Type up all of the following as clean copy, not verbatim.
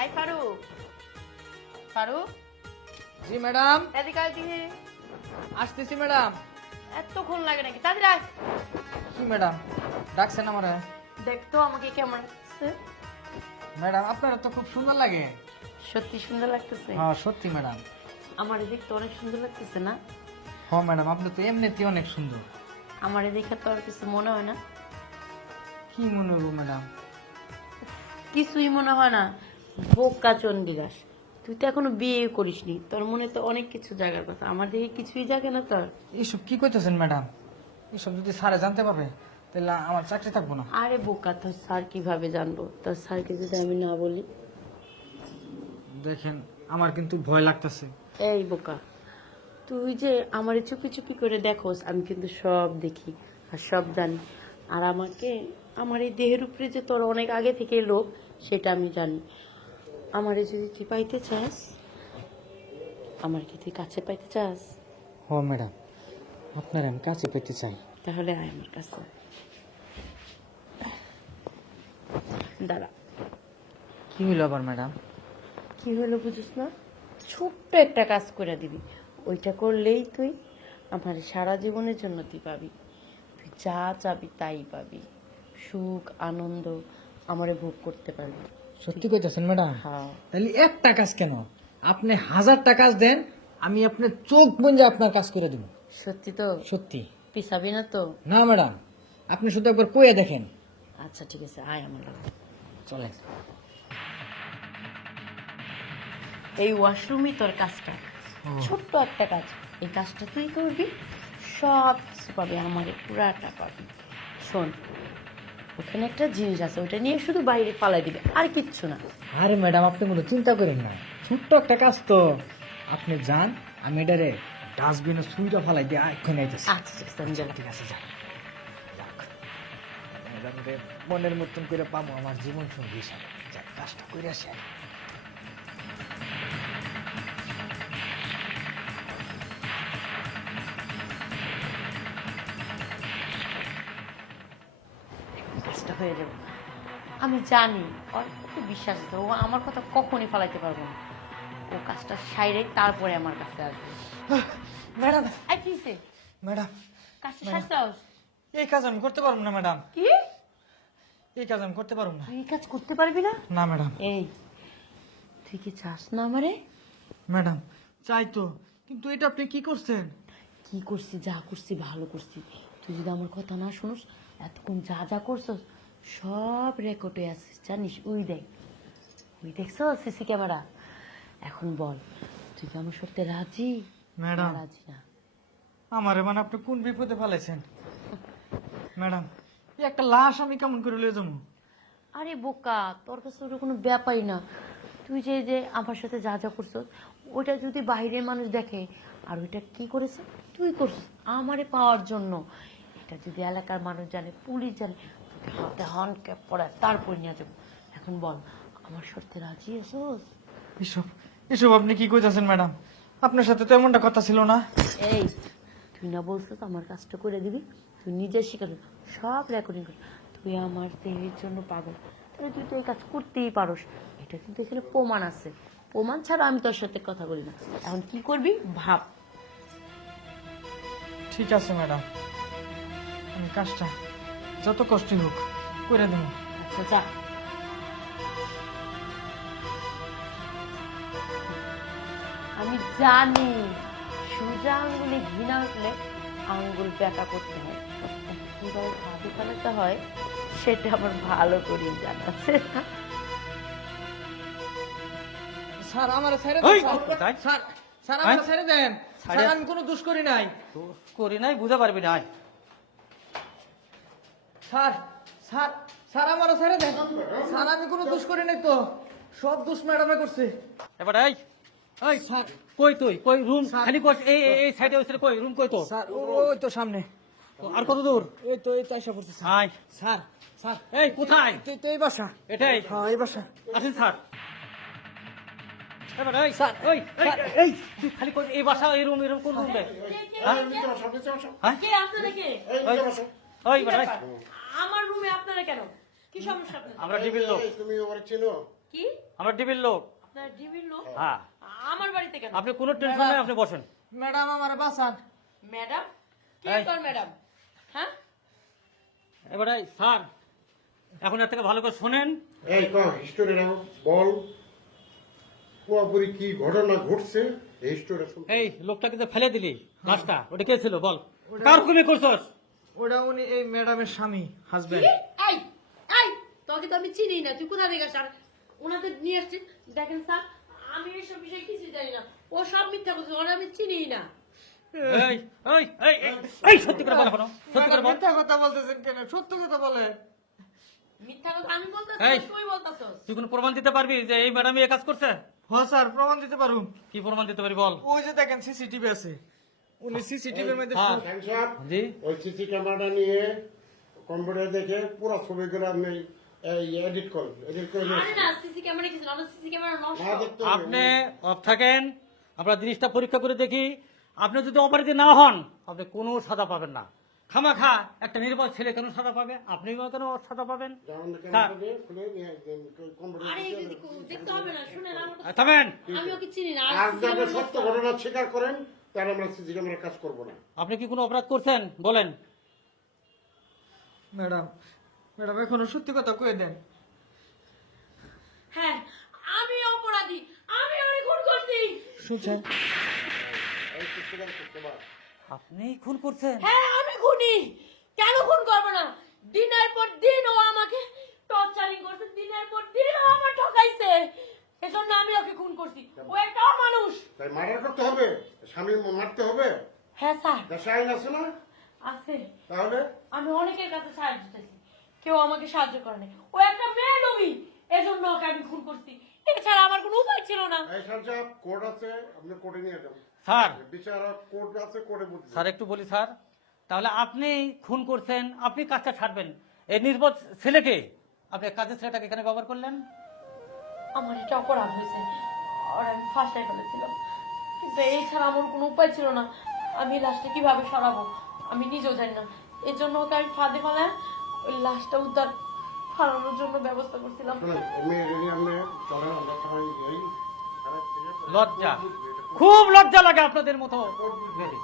High Faruk. Faruk জি madam, এদিকে আয় দিকে। আসতেছি ম্যাডাম। এতক্ষণ লাগে নাকি? তাড়াতাড়ি আয়। কি ম্যাডাম ডাকছেন আমার? দেখ তো আমাকে কেমন লাগতেছে। ম্যাডাম আপনার তো খুব সুন্দর লাগে। সত্যি সুন্দর লাগতেছে? হ্যাঁ সত্যি ম্যাডাম। আমার দেখতে অনেক সুন্দর লাগতেছে না? হ্যাঁ ম্যাডাম, আপনি তো এমনিতেই অনেক সুন্দর। আমার দেখে তো আর কিছু মনে হয় না। কি মনে হবো ম্যাডাম? কিছুই মনে হয় না। বোকা চন্ডিদাস, তুই তো এখনো বিয়ে করিসনি, তোর মনে তো অনেক কিছু জায়গার কথা। আমার দেখে কিছুই জাগে না তোর। এইসব কি কইতেছেন ম্যাডাম? এইসব যদি স্যারে জানতে পারবে তাহলে আমার চাকরি থাকবো না। আরে বোকা, তোর স্যার কিভাবে জানবো? তোর স্যারকে যদি আমি না বলি। দেখেন আমার কিন্তু ভয় লাগতেছে। এই বোকা, তুই যে আমার চুপি চুপি করে দেখোস, আমি কিন্তু সব দেখি আর সব জানি। আর আমার এই দেহের উপরে যে তোর অনেক আগে থেকে লোভ, সেটা আমি জানি। আমারে যদি তুই পাইতে চাস, আমার কি তুই কাছে পাইতে চাস? হ ম্যাডাম, আপনার আমি কাছে পেতে চাই। তাহলে আয় আমার কাছে। দাঁড়া। কি হইল আবার ম্যাডাম? কি হলো বুঝিস না? ছোট্ট একটা কাজ করে দিবি। ওইটা করলেই তুই আমার সারা জীবনের জন্য তুই পাবি। তুই যা চাবি তাই পাবি। সুখ আনন্দ আমারে ভোগ করতে পারবি। সত্যি কইতেছেন ম্যাডাম? হ্যাঁ। তাহলে একটা কাজ কেন, আপনি 1000টা কাজ দেন, আমি আপনার চোখ বুঝে আপনার কাজ করে দেব। সত্যি তো? সত্যি। পিছাবি না তো? না ম্যাডাম, আপনি শুধু একবার কইয়া দেখেন। আচ্ছা ঠিক আছে, আয় আমার লাগে। চলেন। এই ওয়াশরুমই তোর কাজটা। ছোট্ট একটা কাজ, এই কাজটা তুই করবি, সব কিছু পাবি, আমার পুরাটা পাবি। শোন, ওখানে একটা জিনিস আছে, ওটা নিয়ে শুধু বাইরে পালাই দিবে, আর কিচ্ছু না। আরে ম্যাডাম আপনি কোনো চিন্তা করেন না, ছোট্ট একটা কাজ তো। আপনি যান, আমি এটারে ডাস্টবিনে সুইটা ফালাই দিয়ে এক্ষুনি আইতেছি। আচ্ছা ঠিক আছে, আমি গেলাম। ঠিক আছে যান। যাক, ম্যাডাম রে মনের মতন করে পাবো আমার জীবন সঙ্গী হিসাবে। যাক, কাজটা করে আসি আগে। কাজটা হয়ে যাবে। আমি জানি ওর খুব বিশ্বাস আছে, ও আমার কথা কখনই ফালাইতে পারবো না। ও কাজটা সাইরে তারপরে আমার কাছে আসবে। ম্যাডাম, আর কি হইছে? ম্যাডাম, কাজটা সারছাস? এই কাজ আমি করতে পারবো না ম্যাডাম। কি? এই কাজ আমি করতে পারবো না। তুই এই কাজ করতে পারবি না? না ম্যাডাম। এই, তুই কি চাস না আমারে? ম্যাডাম চাই তো, কিন্তু এটা আপনি কি করছেন? কি করছি, যা করছি ভালো করছি। তুই যদি আমার কথা না শুনিস, এতক্ষণ যা যা করছস সব রেকর্ডে আছে, জানিস? ওই দেখছ সিসি ক্যামেরা। এখন বল, তুই কি আমার সত্যি রাজি? ম্যাডাম, না রাজি না? আমারে মানে আপনি কোন বিপদে ফেলেছেন? ম্যাডাম, এই একটা লাশ আমি কেমন করে লয়ে যাবো? আরে বোকা, তোর কাছে ওটা কোনো ব্যাপারই না। তুই যে আমার সাথে যা যা করছস, ওইটা যদি বাইরের মানুষ দেখে, আর ওইটা কি করেছে তুই করছিস আমারে পাওয়ার জন্য, এটা যদি এলাকার মানুষ জানে, পুলিশ জানে, তোকে হাতে হনকে পড়ায় তারপর নিয়ে যাবো। এখন বল, আমার শর্তে রাজি আছোস? এসব এসব আপনি কি কইতাছেন ম্যাডাম? আপনার সাথে তো এমনটা কথা ছিল না। এই, তুই না বলছিস আমার কাজটা করে দিবি? তুই নিজে শিখাবি, সব রেকর্ডিং কর। তুই আমার দেহের জন্য পাগল, তাহলে তুই তো এই কাজ করতেই পারোস। এটা কিন্তু এখানে প্রমাণ আছে, প্রমাণ ছাড়া আমি তোর সাথে কথা বলি না। এখন কি করবি ভাব। ঠিক আছে ম্যাডাম, আমি কাজটা যত কষ্টই হোক করে দেবো। আচ্ছা যা। আমি জানি সোজা আঙ্গুলে ঘৃণা উঠলে আঙ্গুল ব্যাকা করতে হয়, কিভাবে ভাবি ফেলাতে হয় সেটা আমার ভালো করেই জানা আছে। স্যার আমার ছেড়ে এই, দেন। কোথায়? স্যার স্যার আমার হ্যাঁ? ছেড়ে দেন। ছাড়ে- স্যার আমি কোনো দোষ করি নাই। দোষ করি নাই, বুঝা পারবি না। স্যার স্যার স্যার আমার ছেড়ে দেন। স্যার আমি কোনো দোষ করি নাই তো, সব দোষ ম্যাডামে করছে। এবার এই এই স্যার কই তুই কই রুম স্যার। খালি কর। এই সাইডে ওই সাইডে কই রুম কই তো? স্যার ওই তো সামনে। আর কত দূর? এই তো এসে পড়ছে স্যার। আয়। স্যার স্যার এই কোথায়? তো এই বাসা। এটাই হ্যাঁ এই বাসা। আসেন স্যার। এবার এই স্যার, ওই স্যার, এই তুই খালি কই এই বাসা এই রুম কোন রুম রে? হ্যাঁ কে আপনারা কে? ওই ওই এবার এই, আমার রুমে আপনারা কেন? কি সমস্যা আপনাদের? আমরা টিভির লোক। তুমি ওরা চিনো? কি আমরা টিভির লোক। আপনার ডিবির লোক? হ্যাঁ, আমার বাড়িতে কেন? আপনি কোনো টেনশন নেই, আপনি বসেন। ম্যাডাম আমার বাঁচান। ম্যাডাম কি এই। কর ম্যাডাম? হ্যাঁ এবারে স্যার, এখন এর থেকে ভালো করে শোনেন। এই হিস্টোরি বল, পুরোপুরি কি ঘটনা ঘটছে এই হিস্টোরি শুনতে। এই লোকটাকে যে ফেলে দিলি গাছটা, ওটা কে ছিল বল? কার হুকুমে করছস? ওটা উনি এই ম্যাডামের স্বামী, হাজবেন্ড। কি? এই এই তোকে তো আমি চিনি না, তুই কোথা থেকে আসছিস? আর ওনাদের নিয়ে আসছিস। দেখেন স্যার, আমি এইসব বিষয়ে কিছু জানি না, ও সব মিথ্যা বলছে, ওরা আমি চিনি না। এই এই এই এই, এই সত্যি করে বল, এখনো সত্যি করে বল। মিথ্যা কথা বলতেছেন কেন? সত্য কথা বলে। মিথ্যা কথা আমি বলতেছি, এই। তুই বলতেছস। তুই কোনো প্রমাণ দিতে পারবি যে এই ম্যাডামই এই কাজ করছে? হ্যাঁ স্যার, প্রমাণ দিতে পারুন। কি প্রমাণ দিতে পারি বল? ওই যে দেখেন সিসিটিভি আছে, উনি সিসিটিভির মধ্যে হ্যাঁ। সাইন সাহেব, জি, ওই সিসি ক্যামেরাটা নিয়ে কম্পিউটার দেখে পুরো ছবিগুলো আপনি এডিট করেন, এডিট করে নিয়ে আরে না, সিসি ক্যামেরা কিছু না, আমার সিসি ক্যামেরা নষ্ট। না দেখতে হবে। আপনি অফ থাকেন, আমরা জিনিসটা পরীক্ষা করে দেখি। আপনি যদি অপরাধী না হন, আপনি কোনো সাজা পাবেন না। খামাখা একটা নির্ভর ছেলে কেন সাজা পাবে? আপনি কেন সাজা পাবেন? যেমন স্যার। ক্যামেরাটা দিয়ে খুলে নিয়ে কম্পিউটার আরে দেখে দেখতে হবে না, শুনেন আমার কথা। থামেন। আমি ওকে চিনি না, আর CC যদি আপনি ক্যামেরা সত্য নষ্ট। ঘটনা স্বীকার করেন তাহলে আমরা সিসি ক্যামেরার কাজ করবো না। আপনি কি কোনো অপরাধ করছেন বলেন? ম্যাডাম, ম্যাডাম এখনো সত্যি কথা কয়ে দেন। হ্যাঁ, আমি অপরাধী, আমি অনেক খুন করছি। শুনছেন? এই তো স্বীকার করতে পার। আপনি খুন করছেন? হ্যাঁ, আমি খুনি। কেন খুন করবো না? দিনের পর দিন ও আমাকে টর্চারিং করছে, দিনের পর দিন ও আমার ঠকাইছে, এজন্য আমি ওকে খুন করছি। ও একটা মানুষ। তাই মার্ডার করতে হবে, স্বামী মারতে হবে, হ্যাঁ স্যার, দেশে আইন আছে না? আছে। তাহলে আমি অনেকের কাছে সাহায্য চাইছি, কেউ আমাকে সাহায্য করে নাই। ও একটা মেয়ে নবী, এজন্য ওকে আমি খুন করছি। এছাড়া আমার কোনো উপায় ছিল না। এই সাহেব সাহেব, কোর্ট আছে, আপনি কোর্টে নিয়ে যান। স্যার, বিচারক কোর্ট আছে, কোর্টে বুঝবেন। স্যার একটু বলি স্যার, তাহলে আপনি খুন করছেন, আপনি কাজটা ছাড়বেন। এই নির্বোধ ছেলেকে, আপনি কাজের ছেলেটাকে এখানে ব্যবহার করলেন। আমার এটা অপরাধ হয়েছে, আর আমি ফাঁসাই ফেলেছিলাম, কিন্তু এছাড়া আমার কোনো উপায় ছিল না। আমি লাশটা কিভাবে সরাবো আমি নিজেও জানি না, এর জন্য ওকে আমি ফাঁদে ফেলায় ওই লাশটা উদ্ধার ফালানোর জন্য ব্যবস্থা করছিলাম। শোনেন, এমনি রেডি আপনি চলেন, আমরা সবাই যাই। লজ্জা, খুব লজ্জা লাগে আপনাদের মতো মেয়েদের।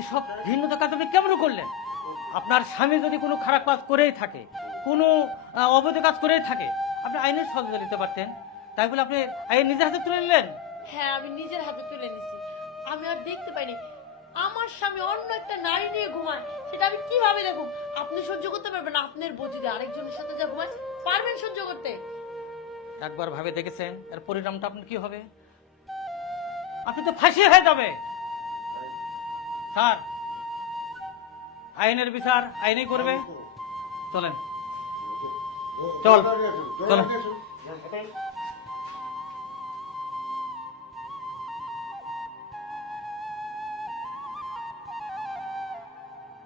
এসব ঘৃণ্যতা কাজ আপনি কেমন করলেন? আপনার স্বামী যদি কোনো খারাপ কাজ করেই থাকে, কোনো অবৈধ কাজ করেই থাকে, আপনি আইনের সহযোগিতা নিতে পারতেন। তাই বলে আপনি আইন নিজের হাতে তুলে নিলেন? হ্যাঁ, আমি নিজের হাতে তুলে নিছি। আমি আর দেখতে পাইনি আমার স্বামী অন্য একটা নারী নিয়ে ঘুমায়, সেটা আমি কিভাবে দেখুন? আপনি সহ্য করতে পারবেন? আপনার বউ যদি আরেকজনের সাথে যা ঘুমায়, পারবেন সহ্য করতে? একবার ভাবে দেখেছেন এর পরিণামটা আপনার কি হবে? আপনি তো ফাঁসি হয়ে যাবে। স্যার, আইনের বিচার আইনই করবে। চলেন। চল। চল, চল।